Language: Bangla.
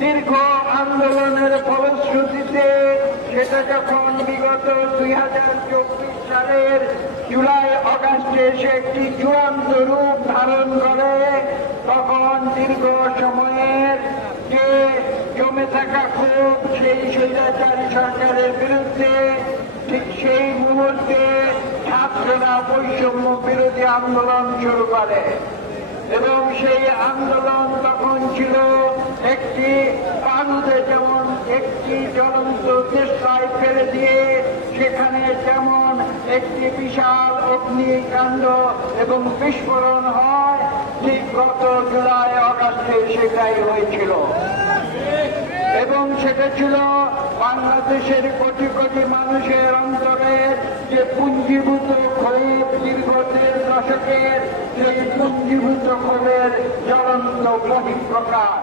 দীর্ঘ আন্দোলনের ফলশ্রুতিতে সেটা যখন বিগত দুই হাজার চব্বিশ সালের জুলাই, অগাস্টে সে একটি চূড়ান্ত রূপ ধারণ করে। তখন দীর্ঘ সময়ের যে জমে থাকা ক্ষোভ, সেই স্বৈরাচারী সরকারের বিরুদ্ধে ঠিক সেই মুহূর্তে ছাত্ররা বৈষম্য বিরোধী আন্দোলন শুরু করে। এবং সেই আন্দোলন তখন ছিল একটি জ্বলন্ত চেষ্টায় ফেলে দিয়ে সেখানে যেমন একটি বিশাল অগ্নিকাণ্ড এবং বিস্ফোরণ হয়, ঠিক গত জুলাই অগাস্টে সেটাই হয়েছিল। এবং সেটা ছিল বাংলাদেশের কোটি কোটি মানুষের অন্তরের যে পুঞ্জীভূত ক্ষোভ দীর্ঘ দেড় দশকের, সেই পুঞ্জীভূত ক্ষোভের জ্বলন্ত বহিঃপ্রকাশ।